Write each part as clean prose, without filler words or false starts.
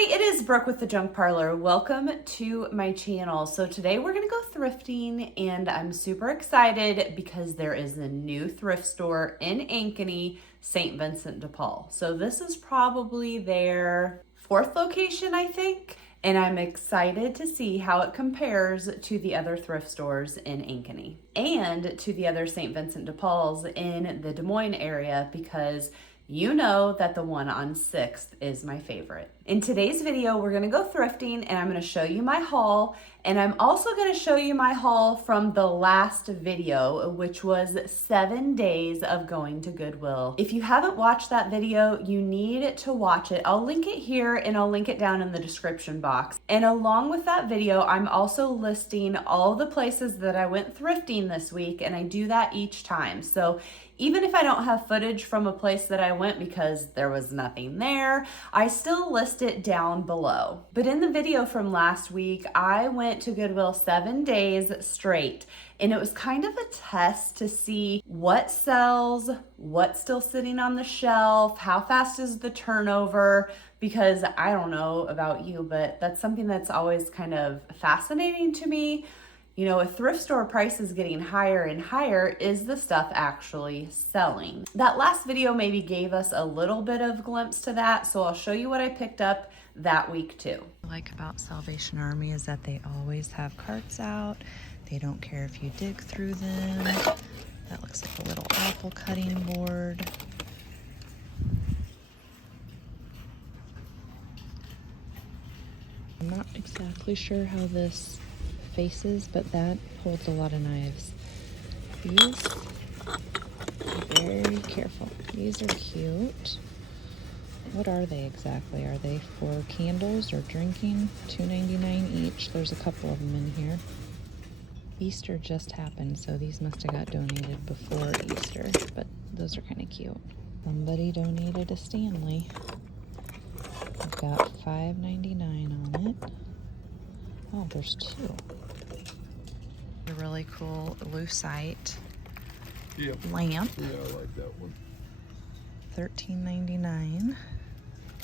everybody, it is Brooke with the Junk Parlor. Welcome to my channel. So today we're gonna go thrifting and I'm super excited because there is a new thrift store in Ankeny, St. Vincent de Paul. So this is probably their fourth location, I think. And I'm excited to see how it compares to the other thrift stores in Ankeny and to the other St. Vincent de Paul's in the Des Moines area, because you know that the one on 6th is my favorite. In today's video, we're gonna go thrifting and I'm gonna show you my haul, and I'm also gonna show you my haul from the last video, which was 7 days of going to Goodwill. If you haven't watched that video, you need to watch it. I'll link it here and I'll link it down in the description box. And along with that video, I'm also listing all the places that I went thrifting this week, and I do that each time. So even if I don't have footage from a place that I went because there was nothing there, I still list it down below. But in the video from last week, I went to Goodwill 7 days straight, and it was kind of a test to see what sells, what's still sitting on the shelf, how fast is the turnover, because I don't know about you, but that's something that's always kind of fascinating to me. You know, if thrift store prices getting higher and higher, is the stuff actually selling? That last video maybe gave us a little bit of glimpse to that, so I'll show you what I picked up that week too. What I like about Salvation Army is that they always have carts out. They don't care if you dig through them. That looks like a little apple cutting board. I'm not exactly sure how this faces, but that holds a lot of knives. These, very careful. These are cute. What are they exactly? Are they for candles or drinking? $2.99 each. There's a couple of them in here. Easter just happened, so these must have got donated before Easter, but those are kind of cute. Somebody donated a Stanley. I've got $5.99 on it. Oh, there's two. A really cool lucite lamp. Yeah, I like that one. $13.99.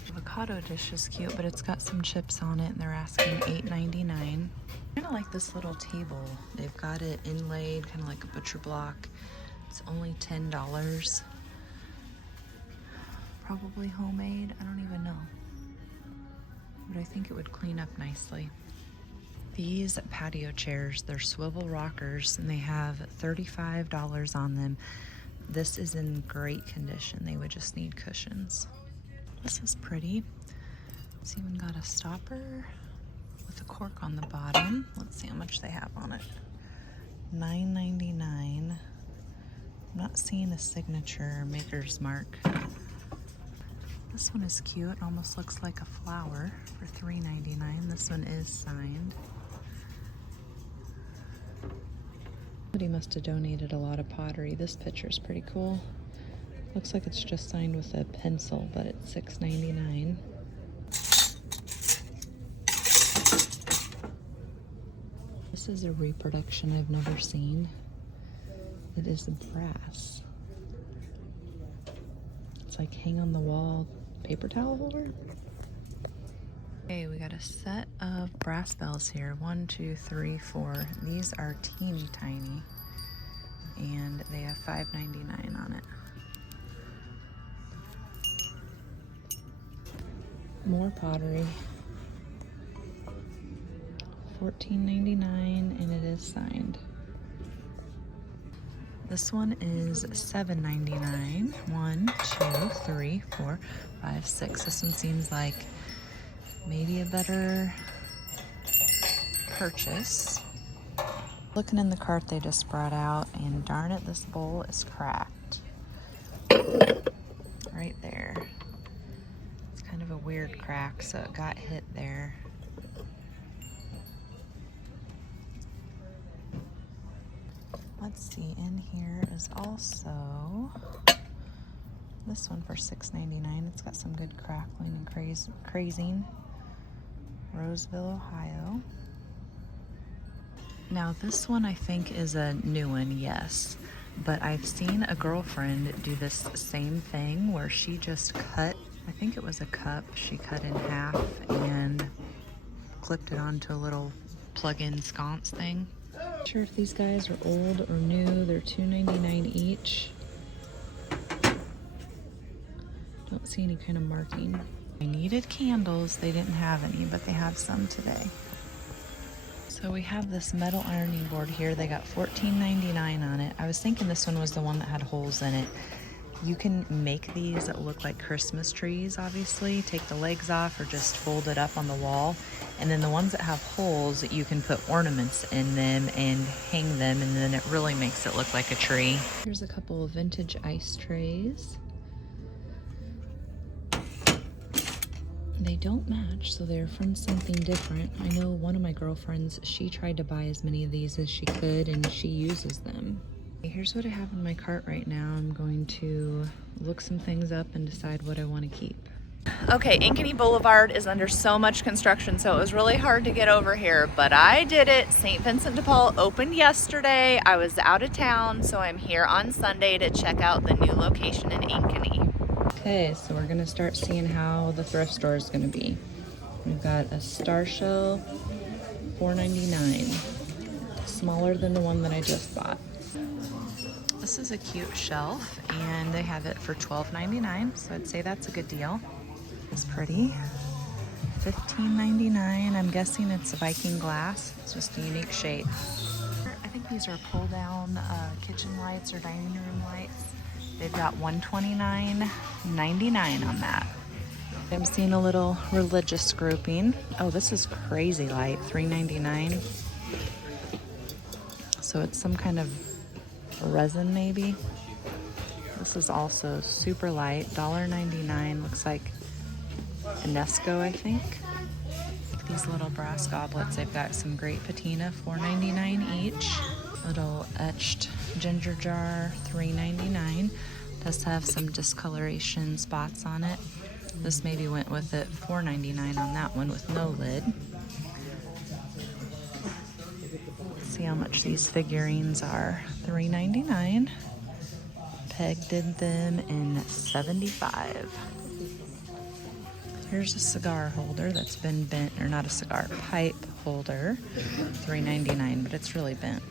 Avocado dish is cute, but it's got some chips on it, and they're asking $8.99. I kind of like this little table. They've got it inlaid, kind of like a butcher block. It's only $10. Probably homemade. I don't even know, but I think it would clean up nicely. These patio chairs, they're swivel rockers, and they have $35 on them. This is in great condition. They would just need cushions. This is pretty. It's even got a stopper with a cork on the bottom. Let's see how much they have on it. $9.99. I'm not seeing a signature or maker's mark. This one is cute. It almost looks like a flower for $3.99. This one is signed. Somebody must have donated a lot of pottery. This picture is pretty cool. Looks like it's just signed with a pencil, but it's $6.99. This is a reproduction I've never seen. It is brass. It's like hang on the wall paper towel holder. Okay, we got a set of brass bells here. 1, 2, 3, 4. These are teeny tiny, and they have $5.99 on it. More pottery. $14.99, and it is signed. This one is $7.99. 1, 2, 3, 4, 5, 6. This one seems like maybe a better purchase. Looking in the cart they just brought out, and darn it, this bowl is cracked. Right there. It's kind of a weird crack, so it got hit there. Let's see, in here is also this one for $6.99. It's got some good crackling and crazing. Roseville, Ohio. Now this one I think is a new one, yes. But I've seen a girlfriend do this same thing where she just cut I think it was a cup she cut in half and clipped it onto a little plug-in sconce thing. Not sure if these guys are old or new. They're $2.99 each. Don't see any kind of marking. I needed candles. They didn't have any, but they have some today. So we have this metal ironing board here. They got $14.99 on it. I was thinking this one was the one that had holes in it. You can make these that look like Christmas trees, obviously. Take the legs off or just fold it up on the wall. And then the ones that have holes, you can put ornaments in them and hang them, and then it really makes it look like a tree. Here's a couple of vintage ice trays. They don't match, so they're from something different. I know one of my girlfriends, she tried to buy as many of these as she could, and she uses them. Here's what I have in my cart right now. I'm going to look some things up and decide what I want to keep. Okay, Ankeny Boulevard is under so much construction, so it was really hard to get over here, but I did it. St. Vincent de Paul opened yesterday. I was out of town, so I'm here on Sunday to check out the new location in Ankeny. Okay, so we're gonna start seeing how the thrift store is gonna be. We've got a star shell, $4.99, smaller than the one that I just bought. This is a cute shelf, and they have it for $12.99, so I'd say that's a good deal. It's pretty. $15.99. I'm guessing it's Viking glass. It's just a unique shape. I think these are pull-down kitchen lights or dining room lights. They've got $129.99 on that. I'm seeing a little religious grouping. Oh, this is crazy light, $3.99. So it's some kind of resin maybe. This is also super light, $1.99. Looks like Enesco, I think. These little brass goblets, they've got some great patina, $4.99 each. Little etched ginger jar, $3.99. Does have some discoloration spots on it. This maybe went with it, $4.99 on that one with no lid. Let's see how much these figurines are. $3.99. Peg did them in $75. Here's a cigar holder that's been bent, or not a cigar, pipe holder, $3.99, but it's really bent.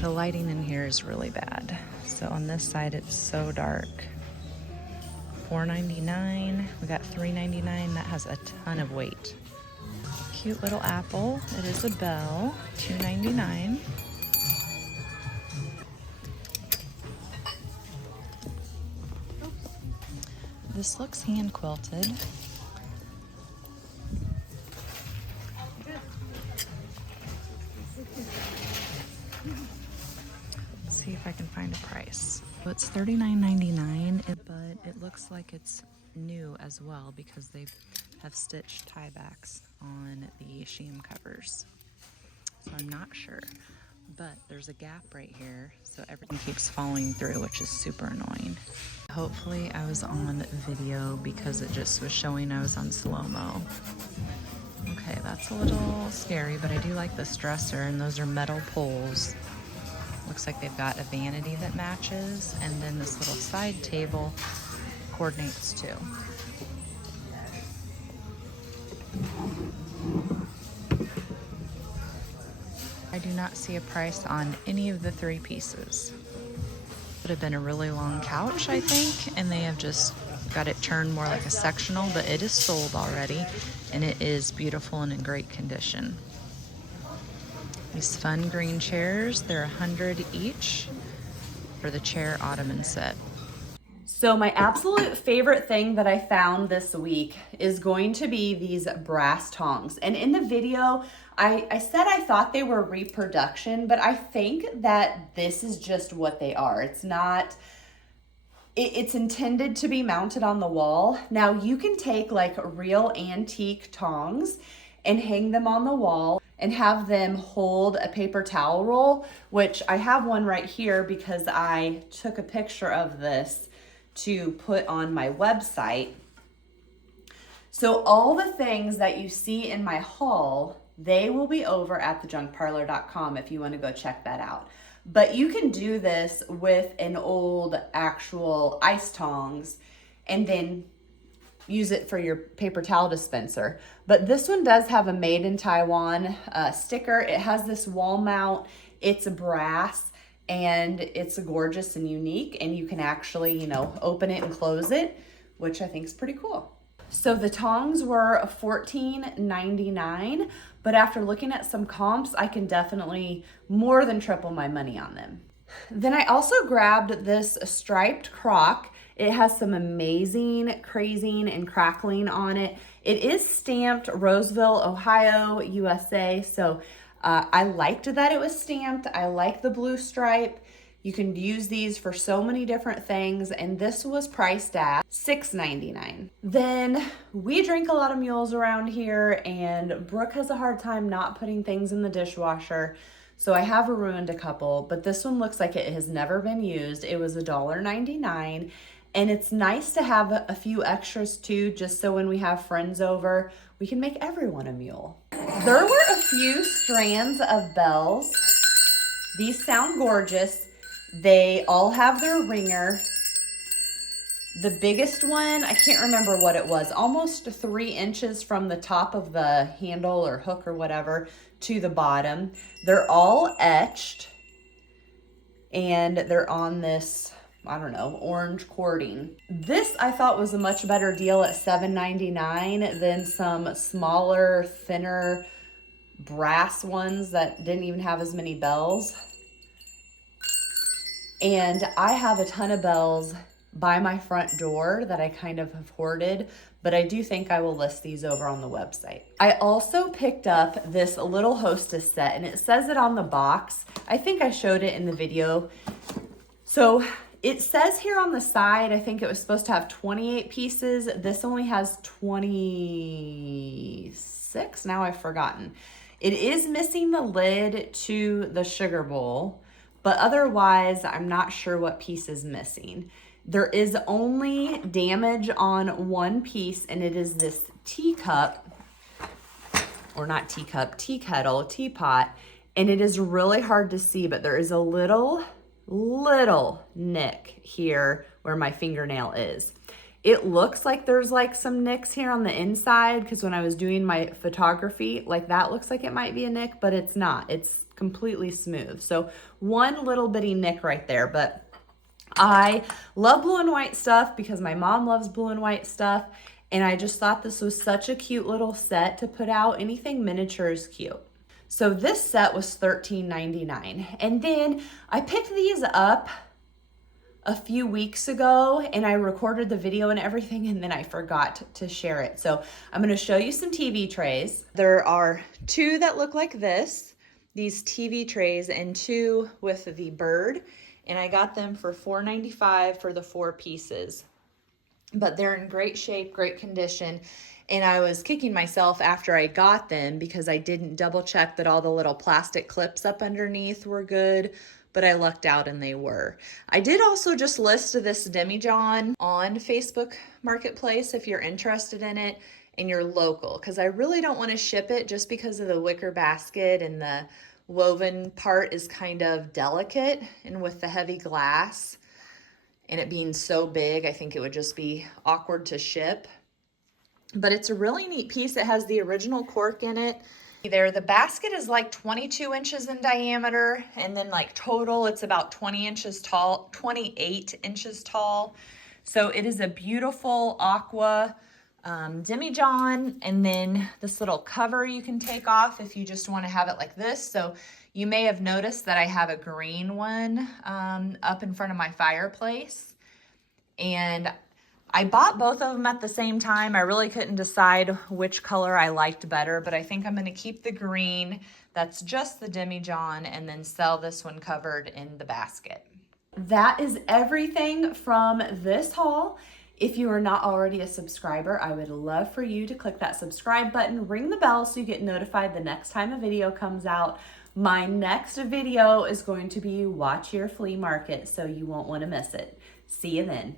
The lighting in here is really bad. So on this side, it's so dark. $4.99. We got $3.99. That has a ton of weight. Cute little apple. It is a bell. $2.99. This looks hand quilted. See if I can find a price. So it's $39.99, but it looks like it's new as well because they have stitched tiebacks on the sham covers. So I'm not sure, but there's a gap right here, so everything keeps falling through, which is super annoying. Hopefully I was on video because it just was showing I was on slow-mo. Okay, that's a little scary, but I do like this dresser, and those are metal poles. Looks like they've got a vanity that matches, and then this little side table coordinates too. I do not see a price on any of the three pieces. Would have been a really long couch, I think, and they have just got it turned more like a sectional, but it is sold already, and it is beautiful and in great condition. These fun green chairs, they're $100 each for the chair ottoman set. So my absolute favorite thing that I found this week is going to be these brass tongs. And in the video, I said I thought they were reproduction, but I think that this is just what they are. It's not, it's intended to be mounted on the wall. Now you can take like real antique tongs and hang them on the wall and have them hold a paper towel roll, which I have one right here because I took a picture of this to put on my website. So all the things that you see in my haul, they will be over at thejunkparlor.com if you want to go check that out. But you can do this with an old actual ice tongs and then use it for your paper towel dispenser. But this one does have a made in Taiwan sticker. It has this wall mount. It's brass and it's gorgeous and unique, and you can actually, you know, open it and close it, which I think is pretty cool. So the tongs were $14.99, but after looking at some comps, I can definitely more than triple my money on them. Then I also grabbed this striped crock. It has some amazing crazing and crackling on it. It is stamped Roseville, Ohio, USA. So I liked that it was stamped. I like the blue stripe. You can use these for so many different things, and this was priced at $6.99. Then we drink a lot of mules around here, and Brooke has a hard time not putting things in the dishwasher. So I have ruined a couple, but this one looks like it has never been used. It was $1.99, and it's nice to have a few extras too, just so when we have friends over, we can make everyone a mule. There were a few strands of bells. These sound gorgeous. They all have their ringer. The biggest one, I can't remember what it was, almost 3 inches from the top of the handle or hook or whatever to the bottom. They're all etched, and they're on this, I don't know, orange cording. This I thought was a much better deal at $7.99 than some smaller, thinner brass ones that didn't even have as many bells. And I have a ton of bells by my front door that I kind of have hoarded, but I do think I will list these over on the website. I also picked up this little hostess set, and it says it on the box. I think I showed it in the video. So it says here on the side, I think it was supposed to have 28 pieces. This only has 26. Now I've forgotten. It is missing the lid to the sugar bowl, but otherwise, I'm not sure what piece is missing. There is only damage on one piece, and it is this teacup, or not teacup, tea kettle, teapot, and it is really hard to see, but there is a little nick here where my fingernail is. It looks like there's like some nicks here on the inside, because when I was doing my photography, like that looks like it might be a nick, but it's not. It's completely smooth. So one little bitty nick right there, but I love blue and white stuff because my mom loves blue and white stuff, and I just thought this was such a cute little set to put out. Anything miniature is cute. So this set was $13.99, and then I picked these up a few weeks ago, and I recorded the video and everything, and then I forgot to share it. So I'm going to show you some TV trays. There are 2 that look like this, these TV trays, and 2 with the bird, and I got them for $4.95 for the 4 pieces. But they're in great shape, great condition, and I was kicking myself after I got them because I didn't double check that all the little plastic clips up underneath were good, but I lucked out and they were. I did also just list this demijohn on Facebook Marketplace if you're interested in it and you're local, because I really don't want to ship it just because of the wicker basket, and the woven part is kind of delicate, and with the heavy glass and it being so big, I think it would just be awkward to ship. But it's a really neat piece. It has the original cork in it. There, the basket is like 22 inches in diameter, and then like total it's about 20 inches tall, 28 inches tall. So it is a beautiful aqua demijohn, and then this little cover you can take off if you just want to have it like this. So you may have noticed that I have a green one up in front of my fireplace, and I bought both of them at the same time. I really couldn't decide which color I liked better, but I think I'm going to keep the green. That's just the demijohn, and then sell this one covered in the basket. That is everything from this haul. If you are not already a subscriber, I would love for you to click that subscribe button, ring the bell so you get notified the next time a video comes out. My next video is going to be Watch Your Flea Market, so you won't want to miss it. See you then.